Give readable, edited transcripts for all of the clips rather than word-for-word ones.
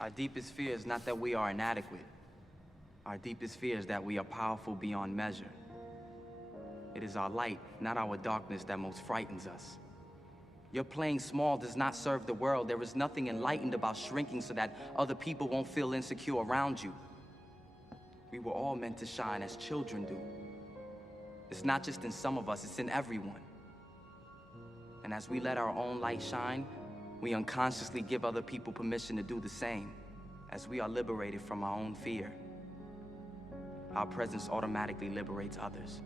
Our deepest fear is not that we are inadequate. Our deepest fear is that we are powerful beyond measure. It is our light, not our darkness, that most frightens us. Your playing small does not serve the world. There is nothing enlightened about shrinking so that other people won't feel insecure around you. We were all meant to shine as children do. It's not just in some of us, it's in everyone. And as we let our own light shine, we unconsciously give other people permission to do the same. As we are liberated from our own fear, our presence automatically liberates others.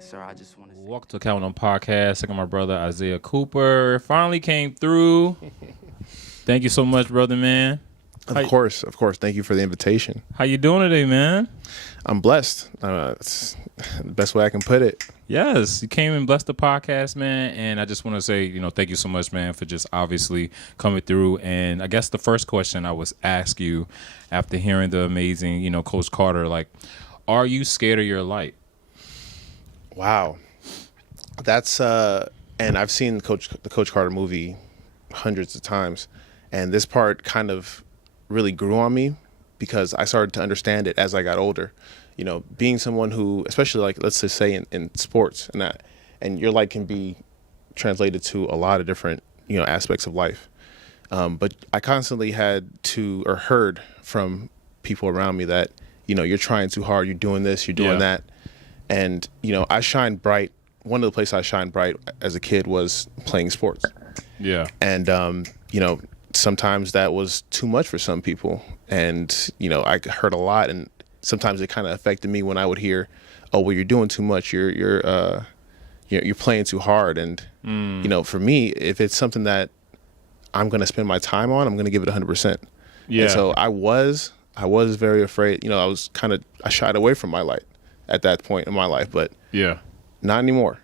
Sir, I just want to say... Welcome to Calvin on Podcast. Second, my brother Isaiah Cooper finally came through. Thank you so much, brother, man. Of course. Thank you for the invitation. How you doing today, man? I'm blessed. It's the best way I can put it. Yes, you came and blessed the podcast, man. And I just want to say, thank you so much, man, for just obviously coming through. And I guess the first question I was ask you after hearing the amazing, Coach Carter, like, are you scared of your light? Wow. That's and I've seen the Coach Carter movie hundreds of times, and this part kind of really grew on me because I started to understand it as I got older. Being someone who, especially like let's just say in sports and your light can be translated to a lot of different aspects of life. But I constantly had to or heard from people around me that you're trying too hard, you're doing this, you're doing that. And, I shine bright. One of the places I shined bright as a kid was playing sports. Yeah. And, sometimes that was too much for some people. And, I heard a lot. And sometimes it kind of affected me when I would hear, oh, well, you're doing too much. You're playing too hard. And, for me, if it's something that I'm going to spend my time on, I'm going to give it 100%. Yeah. And so I was very afraid. I shied away from my light at that point in my life, but not anymore.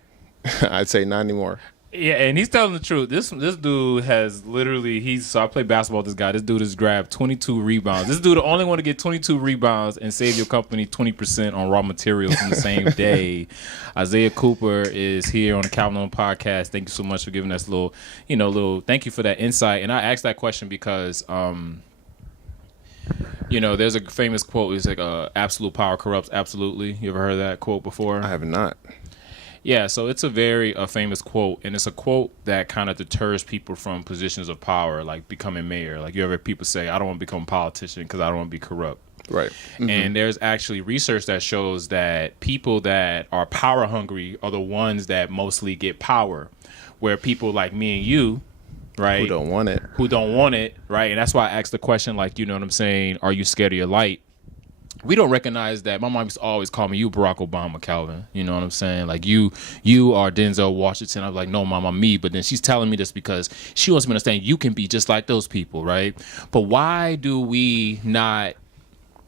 I'd say not anymore. Yeah, and he's telling the truth. This dude has literally, so I play basketball with this guy. This dude has grabbed 22 rebounds. This dude the only one to get 22 rebounds and save your company 20% on raw materials in the same day. Isaiah Cooper is here on the Calvin on Podcast. Thank you so much for giving us a little thank you for that insight. And I asked that question because there's a famous quote. It's like, absolute power corrupts absolutely. You ever heard that quote before? I have not. Yeah, so it's a very famous quote, and it's a quote that kind of deters people from positions of power, like becoming mayor. Like you ever hear people say, I don't want to become a politician because I don't want to be corrupt. Right. Mm-hmm. And there's actually research that shows that people that are power hungry are the ones that mostly get power, where people like me and you, right, who don't want it, right? And that's why I asked the question, like, you know what I'm saying, are you scared of your light? We don't recognize that. My mom used to always call me, you Barack Obama, Calvin. You know what I'm saying? Like, you are Denzel Washington. I'm like, no, Mom, I'm me. But then she's telling me this because she wants me to understand you can be just like those people, right? But why do we not,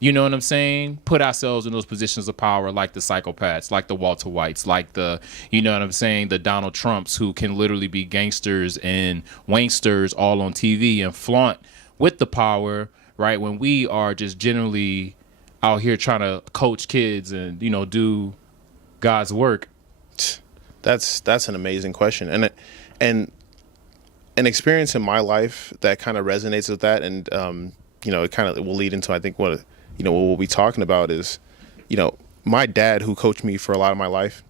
you know what I'm saying, put ourselves in those positions of power like the psychopaths, like the Walter Whites, like the, you know what I'm saying, the Donald Trumps who can literally be gangsters and wanksters all on TV and flaunt with the power, right, when we are just generally out here trying to coach kids and, do God's work? That's an amazing question. And an experience in my life that kind of resonates with that. And, it will lead into, I think, what we'll be talking about is, my dad, who coached me for a lot of my life,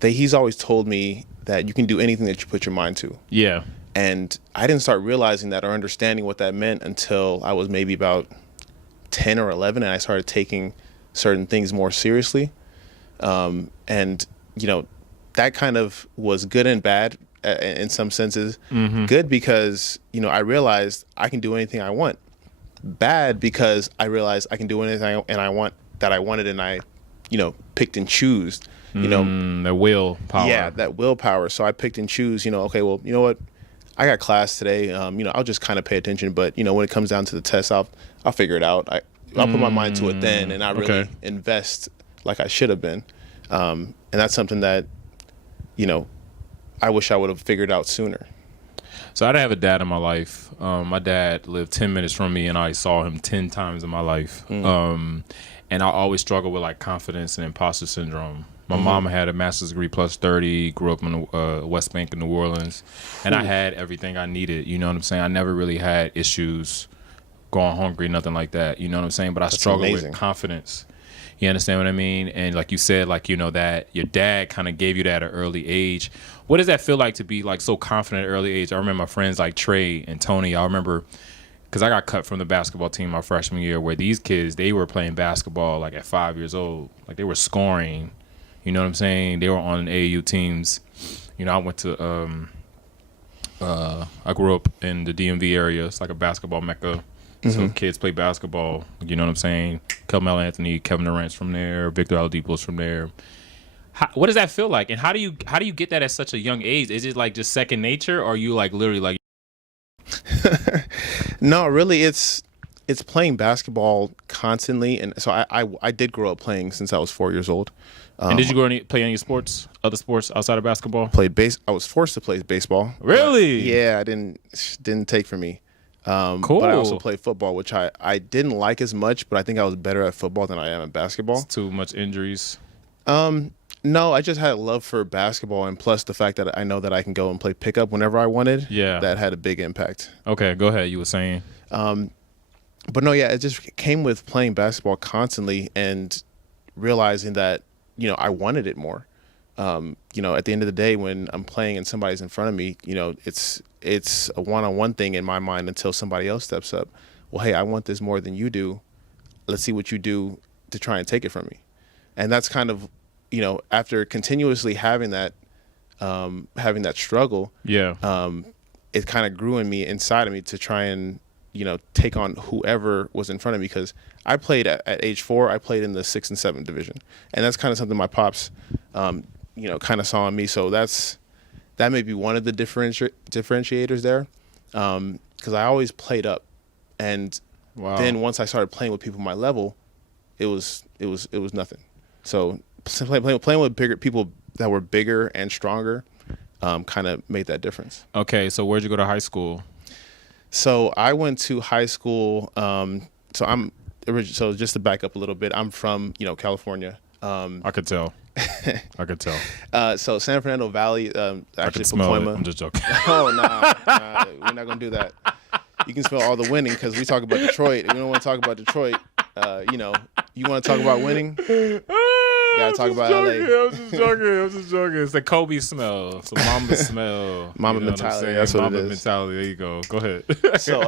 he's always told me that you can do anything that you put your mind to. Yeah. And I didn't start realizing that or understanding what that meant until I was maybe about 10 or 11, and I started taking certain things more seriously. And that kind of was good and bad in some senses. Mm-hmm. Good because, I realized I can do anything I want. Bad because I realized I can do anything I wanted, and I, picked and choose, the willpower. Yeah, that willpower. So I picked and choose, okay, well, you know what? I got class today. I'll just kind of pay attention, but when it comes down to the test, I'll figure it out. I'll put my mind to it then, and not really invest like I should have been. And that's something that, I wish I would have figured out sooner. So I didn't have a dad in my life. My dad lived 10 minutes from me, and I saw him 10 times in my life. And I always struggle with like confidence and imposter syndrome. My mom had a master's degree plus 30, grew up in the West Bank in New Orleans, and I had everything I needed. You know what I'm saying? I never really had issues going hungry, nothing like that. You know what I'm saying? But I struggled amazing. with confidence. You understand what I mean? And like you said, like, you know, that your dad kind of gave you that at an early age. What does that feel like to be like so confident at an early age? I remember my friends like Trey and Tony. I remember because I got cut from the basketball team my freshman year, where these kids, they were playing basketball like at 5 years old. Like they were scoring. You know what I'm saying? They were on AAU teams. You know, I went to I grew up in the DMV area. It's like a basketball mecca. So kids play basketball. You know what I'm saying? Carmelo Anthony, Kevin Durant's from there. Victor Oladipo's from there. What does that feel like? And how do you get that at such a young age? Is it like just second nature, or are you like literally like? No, really, it's playing basketball constantly, and so I did grow up playing since I was 4 years old. And did you play any sports, other sports outside of basketball? I was forced to play baseball. Really? Yeah, I didn't take for me. Cool. But I also played football, which I didn't like as much, but I think I was better at football than I am at basketball. It's too much injuries. No, I just had a love for basketball, and plus the fact that I know that I can go and play pickup whenever I wanted. Yeah. That had a big impact. Okay, go ahead. You were saying. But no, yeah, it just came with playing basketball constantly and realizing that, you know, I wanted it more. You know, at the end of the day, when I'm playing and somebody's in front of me, you know, it's a one-on-one thing in my mind until somebody else steps up. Well, hey, I want this more than you do. Let's see what you do to try and take it from me. And that's kind of, you know, after continuously having that struggle, it kind of grew in me, inside of me, to try and, you know, take on whoever was in front of me. Because I played at age 4, I played in the 6th and 7th division, and that's kind of something my pops, you know, kind of saw in me. So that may be one of the differentiators there, because I always played up, and then once I started playing with people my level, it was nothing. So playing with bigger people that were bigger and stronger, kind of made that difference. Okay, so where'd you go to high school? So I went to high school. So just to back up a little bit, I'm from, you know, California. I could tell. I could tell. So San Fernando Valley, I actually could smell Pacoima. it. I'm just joking. Oh, nah, we're not gonna do that. You can smell all the winning because we talk about Detroit. We don't want to talk about Detroit. You know, you want to talk about winning? You gotta talk about LA. I'm just joking. It's the Kobe smell. It's the Mamba smell. Mamba you know mentality. What That's what Mamba it is. mentality. There you go. Go ahead. So,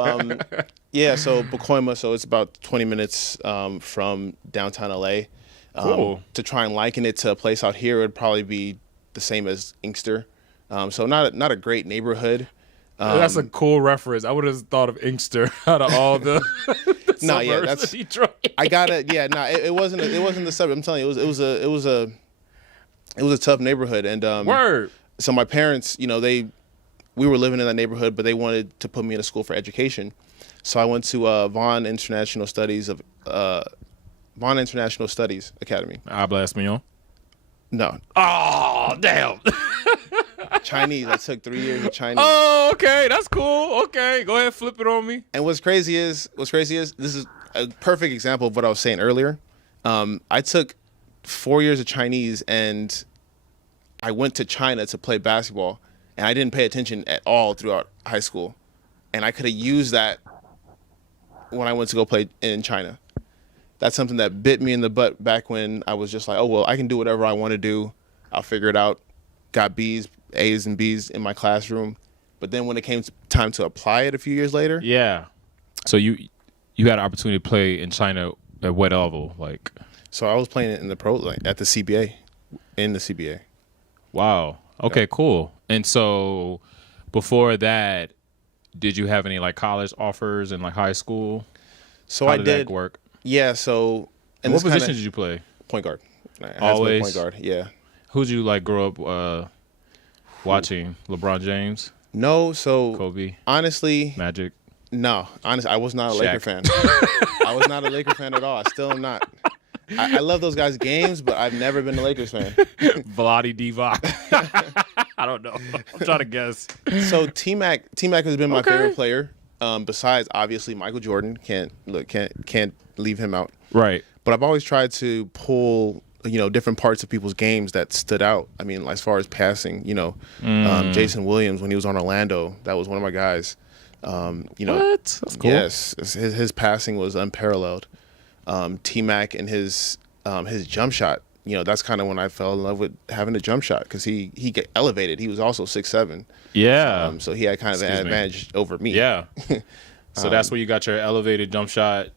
so Pacoima. So it's about 20 minutes from downtown LA. Cool. To try and liken it to a place out here, it would probably be the same as Inkster. So not a great neighborhood. That's a cool reference. I would have thought of Inkster out of all the No, yeah, suburbs of Detroit. I got it. Yeah, no, it wasn't the suburb. I'm telling you, it was a tough neighborhood. And Word. So my parents, you know, we were living in that neighborhood, but they wanted to put me in a school for education. So I went to Vaughan International Studies Academy. Habla español? No, Oh, damn. Chinese. I took 3 years of Chinese. Oh, okay. That's cool. Okay. Go ahead. Flip it on me. And what's crazy is this is a perfect example of what I was saying earlier. I took 4 years of Chinese, and I went to China to play basketball, and I didn't pay attention at all throughout high school. And I could have used that when I went to go play in China. That's something that bit me in the butt back when I was just like, oh, well, I can do whatever I want to do. I'll figure it out. Got B's, A's, and B's in my classroom. But then when it came time to apply it a few years later. Yeah. So you had an opportunity to play in China at what level? Like. So I was playing it in the pro, like at the CBA, in the CBA. Wow. Okay, cool. And so before that, did you have any like college offers in like high school? So How I did did. that work? Yeah. So And what position did you play? Point guard. I had to play Always? point guard. Yeah. Who'd you like grow up watching? LeBron James, No. So Kobe, honestly, Magic? no. Honestly, I was not a Laker Shaq. fan. I was not a Laker fan at all. I still am not. I love those guys' games, but I've never been a Lakers fan. Vlade Divac. I don't know. I'm trying to guess. So T-Mac has been my Okay. favorite player. Besides obviously Michael Jordan, can't leave him out. Right. But I've always tried to pull different parts of people's games that stood out. I mean, as far as passing, Jason Williams, when he was on Orlando, that was one of my guys. What? That's cool. Yes, his passing was unparalleled. T-Mac and his jump shot, that's kind of when I fell in love with having a jump shot, because he get elevated. He was also 6'7". Yeah. So he had kind of an advantage over me. Yeah. So that's where you got your elevated jump shot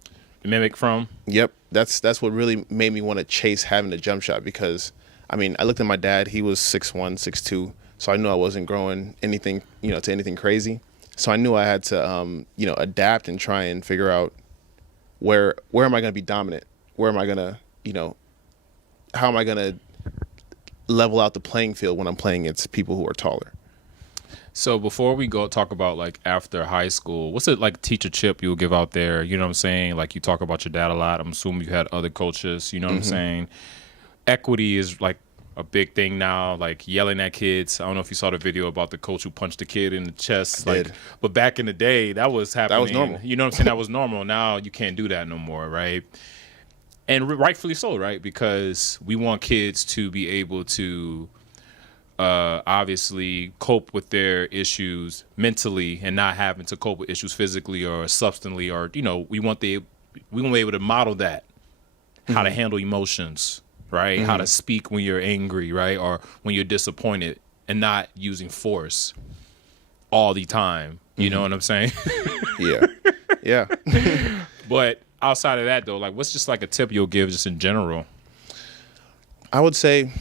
mimic from? Yep. That's what really made me want to chase having a jump shot, because, I mean, I looked at my dad. He was 6'1", 6'2", so I knew I wasn't growing anything, to anything crazy. So I knew I had to, adapt and try and figure out where am I going to be dominant? Where am I going to, how am I going to level out the playing field when I'm playing against people who are taller? So before we go talk about like after high school, what's it like teacher Chip you'll give out there? You know what I'm saying? Like you talk about your dad a lot. I'm assuming you had other coaches, you know what I'm saying? Equity is like a big thing now, like yelling at kids. I don't know if you saw the video about the coach who punched the kid in the chest. But back in the day, that was happening. That was normal. You know what I'm saying? That was normal. Now you can't do that no more, right? And rightfully so, right? Because we want kids to be able to obviously cope with their issues mentally and not having to cope with issues physically or substantially, or we want to be able to model that, how to handle emotions, right? How to speak when you're angry, right? Or when you're disappointed, and not using force all the time. You know what I'm saying? Yeah. But outside of that though, like what's just like a tip you'll give just in general? I would say,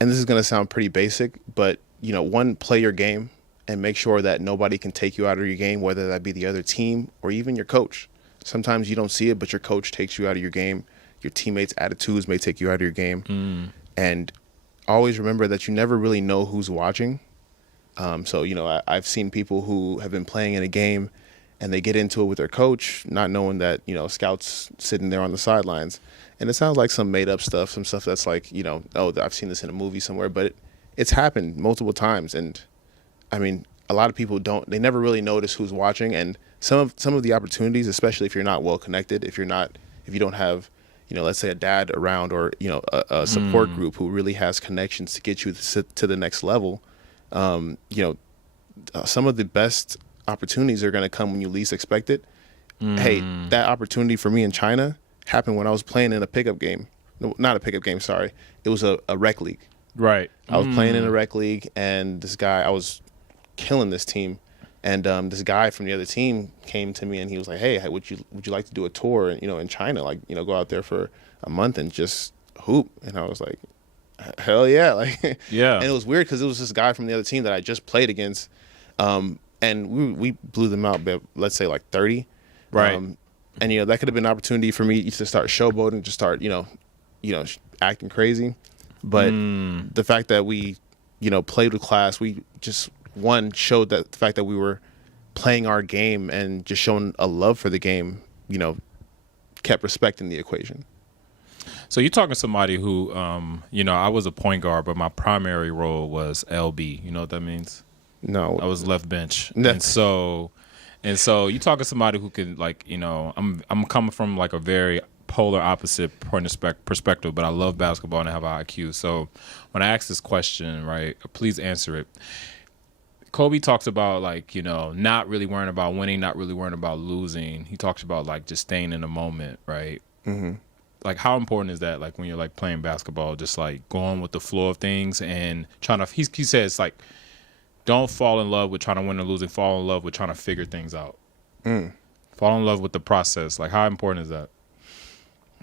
and this is going to sound pretty basic, but, one, play your game and make sure that nobody can take you out of your game, whether that be the other team or even your coach. Sometimes you don't see it, but your coach takes you out of your game. Your teammates' attitudes may take you out of your game. And always remember that you never really know who's watching. So, I've seen people who have been playing in a game and they get into it with their coach, not knowing that, scouts sitting there on the sidelines. And it sounds like some made up stuff, some stuff that's like, I've seen this in a movie somewhere, but it's happened multiple times. And I mean, a lot of people they never really notice who's watching. And some of the opportunities, especially if you're not well connected, if you don't have, let's say a dad around, or, a support group who really has connections to get you to the next level, some of the best opportunities are going to come when you least expect it. Hey, that opportunity for me in China happened when I was playing in a pickup game. No, not a pickup game, sorry. It was a rec league. Right. I was playing in a rec league, and this guy, I was killing this team. And this guy from the other team came to me and he was like, "Hey, would you like to do a tour, in China, like, go out there for a month and just hoop?" And I was like, "Hell yeah." Like, yeah. And it was weird because it was this guy from the other team that I just played against. And we blew them out by, let's say, like 30. Right. And, that could have been an opportunity for me to start showboating, to start, acting crazy. But the fact that we, played with class, we just, showed that the fact that we were playing our game and just showing a love for the game, kept respect in the equation. So you're talking to somebody who, I was a point guard, but my primary role was LB. You know what that means? No. I was left bench. And so you talking to somebody who can, like, I'm coming from like a very polar opposite point of perspective, but I love basketball and I have an IQ. So when I ask this question, right, please answer it. Kobe talks about, like, not really worrying about winning, not really worrying about losing. He talks about, like, just staying in the moment, right? Like, how important is that, like, when you're, like, playing basketball, just, like, going with the flow of things and trying to, he says, like, don't fall in love with trying to win or losing, fall in love with trying to figure things out. Fall in love with the process. Like, how important is that?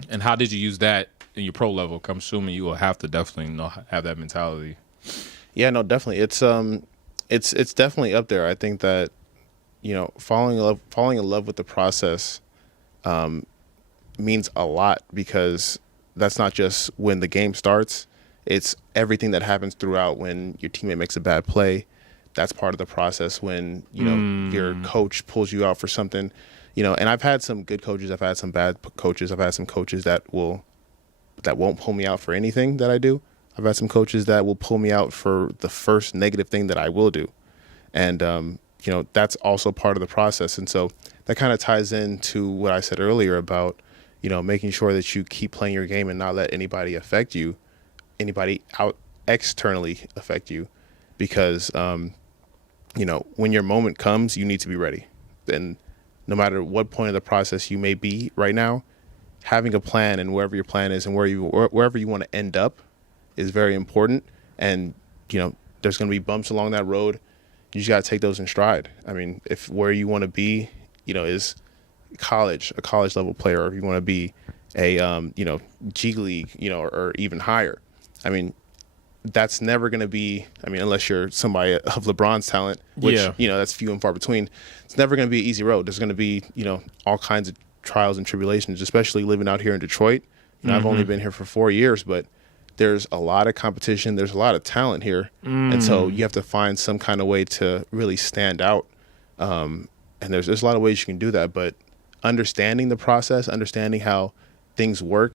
And how did you use that in your pro level? I'm assuming you will have to definitely have that mentality. Yeah, no, definitely. It's definitely up there. I think that, falling in love with the process means a lot, because that's not just when the game starts. It's everything that happens throughout. When your teammate makes a bad play, that's part of the process. When, your coach pulls you out for something, and I've had some good coaches. I've had some bad coaches. I've had some coaches that won't pull me out for anything that I do. I've had some coaches that will pull me out for the first negative thing that I will do. And, that's also part of the process. And so that kind of ties into what I said earlier about, making sure that you keep playing your game and not let anybody out externally affect you, because when your moment comes, you need to be ready. And no matter what point of the process you may be right now, having a plan and wherever your plan is and wherever you want to end up is very important. And there's going to be bumps along that road. You just got to take those in stride. I mean, if where you want to be, is a college level player, or if you want to be a G League, or even higher, I mean, that's never going to be, unless you're somebody of LeBron's talent, which, that's few and far between. It's never going to be an easy road. There's going to be, all kinds of trials and tribulations, especially living out here in Detroit. I've only been here for 4 years, but there's a lot of competition. There's a lot of talent here. And so you have to find some kind of way to really stand out. And there's a lot of ways you can do that, but understanding the process, understanding how things work,